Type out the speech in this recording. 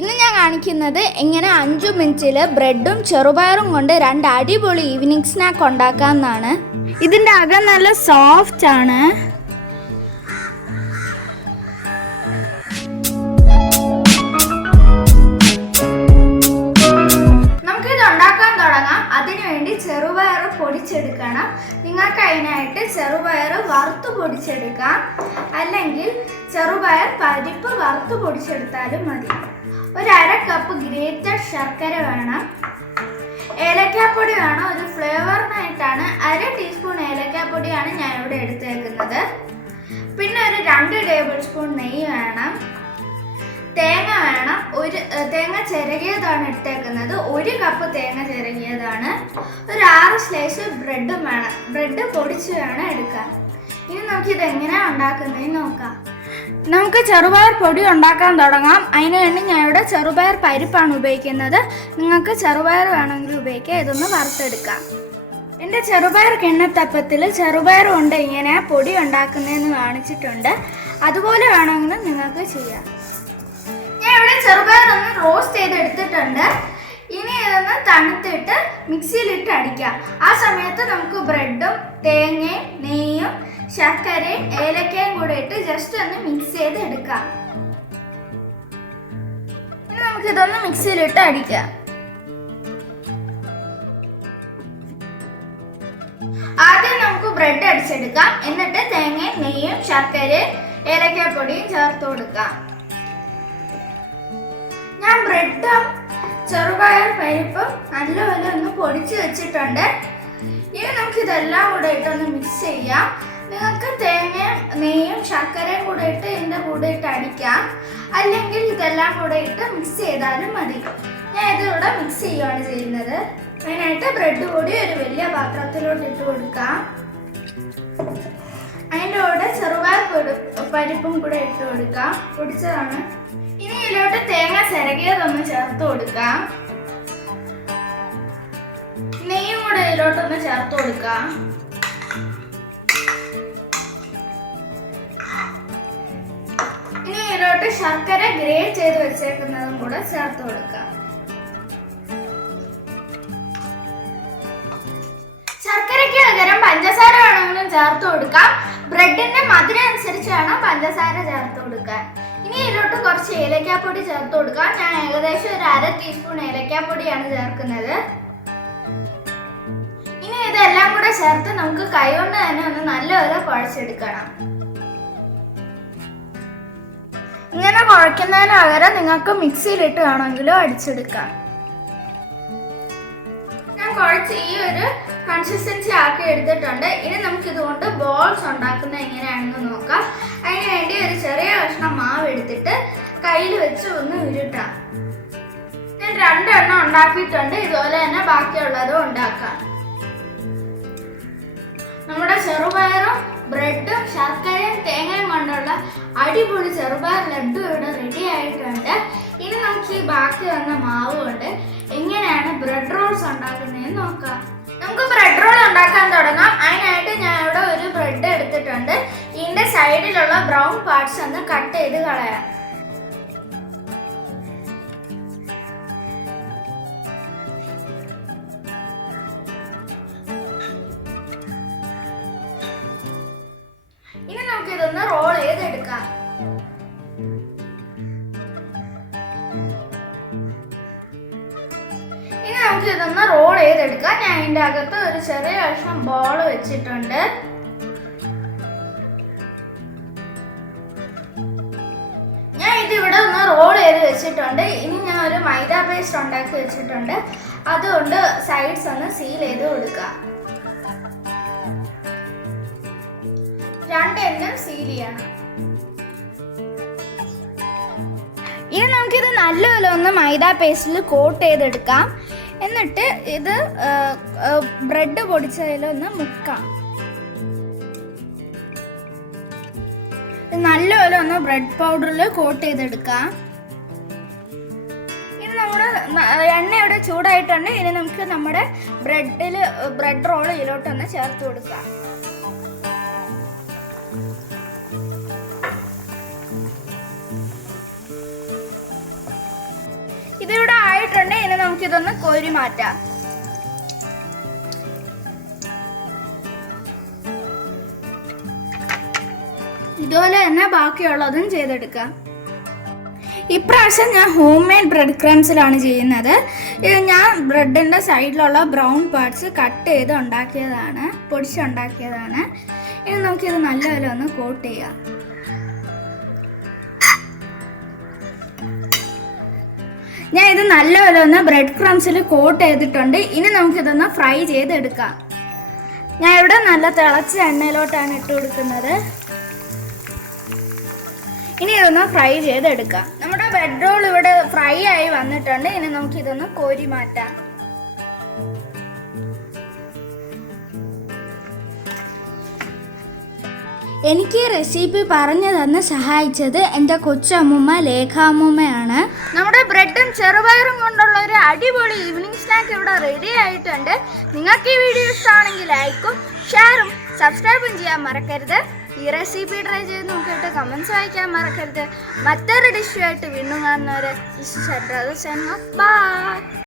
ഇന്ന് ഞാൻ കാണിക്കുന്നത് എങ്ങനെ അഞ്ചു മിനിറ്റിൽ ബ്രെഡും ചെറുപയറും കൊണ്ട് രണ്ട് അടിപൊളി ഈവനിങ് സ്നാക്ക് ഉണ്ടാക്കാമെന്നാണ്. ഇതിന്റെ അകം നല്ല സോഫ്റ്റ് ആണ് നിങ്ങൾക്ക് അതിനായിട്ട് ചെറുപയർ വറുത്ത് പൊടിച്ചെടുക്കാം. അല്ലെങ്കിൽ ചെറുപയർ പരിപ്പ് വറുത്ത് പൊടിച്ചെടുത്താലും മതി. ഒരു അര കപ്പ് ഗ്രേറ്റഡ് ശർക്കര വേണം. ഏലക്കാപ്പൊടി വേണം. ഒരു ഫ്ലേവറിനായിട്ടാണ് അര ടീസ്പൂൺ ഏലക്കാപ്പൊടിയാണ് ഞാൻ ഇവിടെ എടുത്തേക്കുന്നത്. പിന്നെ ഒരു രണ്ട് ടേബിൾ സ്പൂൺ നെയ്യ് വേണം. തേങ്ങ വേണം. ഒരു തേങ്ങ ചിരകിയതാണ് എടുത്തേക്കുന്നത്. ഒരു കപ്പ് തേങ്ങ ചിരകിയതാണ്. ഒരു ആറ് സ്ലൈസ് ബ്രെഡും വേണം. ബ്രെഡ് പൊടിച്ച് വേണം എടുക്കാൻ. ഇനി നമുക്ക് ഇത് എങ്ങനെയാണ് ഉണ്ടാക്കുന്നതെന്ന് നോക്കാം. നമുക്ക് ചെറുപയർ പൊടി ഉണ്ടാക്കാൻ തുടങ്ങാം. അതിന് വേണ്ടി ഞാൻ ഇവിടെ ചെറുപയർ പരിപ്പാണ് ഉപയോഗിക്കുന്നത്. നിങ്ങൾക്ക് ചെറുപയർ വേണമെങ്കിൽ ഉപയോഗിക്കാം. ഇതൊന്ന് വറുത്തെടുക്കാം. എന്റെ ചെറുപയർ കിണ്ണത്തപ്പത്തിൽ ചെറുപയർ കൊണ്ട് ഇങ്ങനെ പൊടി ഉണ്ടാക്കുന്നതെന്ന് കാണിച്ചിട്ടുണ്ട്. അതുപോലെ വേണമെങ്കിൽ നിങ്ങൾക്ക് ചെയ്യാം. ചെറുപയർ ഒന്ന് റോസ്റ്റ് ചെയ്ത് എടുത്തിട്ടുണ്ട് ഇനി ഇതൊന്ന് തണുത്തിട്ട് മിക്സിയിലിട്ട് അടിക്കാം ആ സമയത്ത് നമുക്ക് ബ്രെഡും തേങ്ങയും നെയ്യും ശർക്കരയും ഏലക്കയും കൂടെ ഇട്ട് ജസ്റ്റ് ഒന്ന് മിക്സ് ചെയ്ത് എടുക്കാം ഇനി നമുക്ക് ഇതൊന്ന് മിക്സിയിലിട്ട് അടിക്കാം ആദ്യം നമുക്ക് ബ്രെഡ് അടിച്ചെടുക്കാം. എന്നിട്ട് തേങ്ങയും നെയ്യും ശർക്കരയും ഏലക്കാപ്പൊടിയും ചേർത്ത് കൊടുക്കാം. ഞാൻ ബ്രെഡും ചെറുപയർ പരിപ്പും നല്ലപോലെ ഒന്ന് പൊടിച്ച് വെച്ചിട്ടുണ്ട്. ഇനി നമുക്ക് ഇതെല്ലാം കൂടെ ഇട്ടൊന്ന് മിക്സ് ചെയ്യാം. നിങ്ങൾക്ക് തേങ്ങയും നെയ്യും ശർക്കരയും കൂടെ ഇട്ട് ഇതിന്റെ കൂടെ ഇട്ട് അടിക്കാം. അല്ലെങ്കിൽ ഇതെല്ലാം കൂടെ ഇട്ട് മിക്സ് ചെയ്താലും മതി. ഞാൻ ഇതിവിടെ മിക്സ് ചെയ്യുകയാണ് ചെയ്യുന്നത്. അതിനായിട്ട് ബ്രെഡ് കൂടി ഒരു വലിയ പാത്രത്തിലോട്ട് ഇട്ട് കൊടുക്കാം. അതിന്റെ കൂടെ ചെറുപയർ പരിപ്പും കൂടെ ഇട്ട് കൊടുക്കാം. പൊടിച്ചതാണ്. ഇതിലോട്ട് തേങ്ങ ചിരകിയതൊന്ന് ചേർത്ത് കൊടുക്കാം. നെയ്യും കൂടെ ഇതിലോട്ടൊന്ന് ചേർത്ത് കൊടുക്കാം. ഇനി ഇതിലോട്ട് ശർക്കര ഗ്രേറ്റ് ചെയ്ത് വെച്ചേക്കുന്നതും കൂടെ ചേർത്ത് കൊടുക്കാം. ശർക്കരയ്ക്ക് പകരം പഞ്ചസാര വേണമെങ്കിലും ചേർത്ത് കൊടുക്കാം. ബ്രെഡിന്റെ മധുരം അനുസരിച്ച് വേണം പഞ്ചസാര ചേർത്ത് കൊടുക്കാൻ. ഇനി ഇതിലോട്ട് കുറച്ച് ഏലക്കാപ്പൊടി ചേർത്ത് കൊടുക്കാം. ഞാൻ ഏകദേശം ഒരു അര ടീസ്പൂൺ ഏലക്കാപ്പൊടിയാണ് ചേർക്കുന്നത്. ഇനി ഇതെല്ലാം കൂടെ ചേർത്ത് നമുക്ക് കൈകൊണ്ട് തന്നെ ഒന്ന് നല്ലപോലെ കുഴച്ചെടുക്കണം. ഇങ്ങനെ കുഴയ്ക്കുന്നതിന് പകരം നിങ്ങൾക്ക് മിക്സിയിലിട്ട് വേണമെങ്കിലും അടിച്ചെടുക്കാം. കുഴച്ച് ഈ ഒരു കൺസിസ്റ്റൻസി ആക്കി എടുത്തിട്ടുണ്ട്. ഇനി നമുക്ക് ഇതുകൊണ്ട് ബോൾസ് ഉണ്ടാക്കുന്നത് എങ്ങനെയാണെന്ന് നോക്കാം. അതിന് വേണ്ടി ഒരു ചെറിയ കഷ്ണം മാവ് എടുത്തിട്ട് കയ്യിൽ വെച്ച് ഒന്ന് ഉരുട്ടാം. ഞാൻ രണ്ടെണ്ണം ഉണ്ടാക്കിയിട്ടുണ്ട്. ഇതുപോലെ തന്നെ ബാക്കിയുള്ളതും ഉണ്ടാക്കാം. നമ്മുടെ ചെറുപയറും ബ്രെഡും ശർക്കരയും തേങ്ങയും കൊണ്ടുള്ള അടിപൊളി ചെറുപയർ ലഡു ഇവിടെ റെഡി ആയിട്ടുണ്ട്. ഇനി നമുക്ക് ഈ ബാക്കി വന്ന മാവ് കൊണ്ട് റോൾസ് ഉണ്ടാക്കുന്നതെന്ന് നോക്കാം. നമുക്ക് ബ്രെഡ് റോൾ ഉണ്ടാക്കാൻ തുടങ്ങാം. അതിനായിട്ട് ഞാൻ ഇവിടെ ഒരു ബ്രെഡ് എടുത്തിട്ടുണ്ട്. ഇതിന്റെ സൈഡിലുള്ള ബ്രൗൺ പാർട്സ് ഒന്ന് കട്ട് ചെയ്ത് കളയാം. ചെയ്തെടുക്കാം ഞാൻ ഇതിന്റെ അകത്ത് ഒരു ചെറിയ കഷ്ണം ബോൾ വെച്ചിട്ടുണ്ട്. ഞാൻ ഇതിവിടെ ഒന്ന് റോൾ ചെയ്ത് വെച്ചിട്ടുണ്ട്. ഇനി ഞാൻ ഒരു മൈദ പേസ്റ്റ് ഉണ്ടാക്കി വെച്ചിട്ടുണ്ട്. അതുകൊണ്ട് സൈഡ്സ് ഒന്ന് സീൽ ചെയ്ത് കൊടുക്കാം രണ്ടെണ്ണം സീൽ ചെയ്യണം. ഇനി നമുക്കിത് നല്ലപോലെ ഒന്ന് മൈദ പേസ്റ്റിൽ കോട്ട് ചെയ്തെടുക്കാം. എന്നിട്ട് ഇത് ബ്രെഡ് പൊടിച്ചതിലൊന്ന് മുക്കാം. നല്ലപോലെ ഒന്ന് ബ്രെഡ് പൗഡറിൽ കോട്ട് ചെയ്തെടുക്കാം. ഇനി നമ്മുടെ എണ്ണ ഇവിടെ ചൂടായിട്ടുണ്ട് ഇനി നമുക്ക് നമ്മുടെ ബ്രെഡിൽ ബ്രെഡ് റോൾ ഇതിലോട്ടൊന്ന് ചേർത്ത് കൊടുക്കാം. നമുക്കിതൊന്ന് കോരി മാറ്റാം. ഇതുപോലെ തന്നെ ബാക്കിയുള്ളതും ചെയ്തെടുക്കാം. ഇപ്രാവശ്യം ഞാൻ ഹോം മെയ്ഡ് ബ്രെഡ് ക്രംസിലാണ് ചെയ്യുന്നത്. ഇത് ഞാൻ ബ്രെഡിന്റെ സൈഡിലുള്ള ബ്രൗൺ പാർട്സ് കട്ട് ചെയ്ത് ഉണ്ടാക്കിയതാണ് പൊടിച്ചുണ്ടാക്കിയതാണ്. ഇനി നമുക്കിത് നല്ലപോലെ ഒന്ന് കോട്ട് ചെയ്യാം. ഞാൻ ഇത് നല്ലപോലെ ഒന്ന് ബ്രെഡ് ക്രംസിൽ കോട്ട് ചെയ്തിട്ടുണ്ട്. ഇനി നമുക്കിതൊന്ന് ഫ്രൈ ചെയ്തെടുക്കാം. ഞാൻ ഇവിടെ നല്ല തിളച്ച എണ്ണയിലോട്ടാണ് ഇട്ട് കൊടുക്കുന്നത്. ഇനി ഇതൊന്ന് ഫ്രൈ ചെയ്തെടുക്കാം. നമ്മുടെ ബ്രെഡ് റോൾ ഇവിടെ ഫ്രൈ ആയി വന്നിട്ടുണ്ട്. ഇനി നമുക്കിതൊന്ന് കോരി മാറ്റാം. എനിക്ക് ഈ റെസിപ്പി പറഞ്ഞു തന്ന് സഹായിച്ചത് എന്റെ കൊച്ചമ്മൂമ്മ ലേഖാമ്മൂമ്മയാണ്. നമ്മുടെ ബ്രെഡും ചെറുപയറും കൊണ്ടുള്ള ഒരു അടിപൊളി ഈവനിങ് സ്നാക്ക് ഇവിടെ റെഡി ആയിട്ടുണ്ട്. നിങ്ങൾക്ക് ഈ വീഡിയോ ഇഷ്ടമാണെങ്കിൽ ലൈക്കും ഷെയറും സബ്സ്ക്രൈബും ചെയ്യാൻ മറക്കരുത്. ഈ റെസിപ്പി ട്രൈ ചെയ്ത് നോക്കിയിട്ട് കമൻസ് വായിക്കാൻ മറക്കരുത്. മറ്റൊരു ഡിഷുമായിട്ട് വീണ്ടും കാണുന്നവരെ ബൈ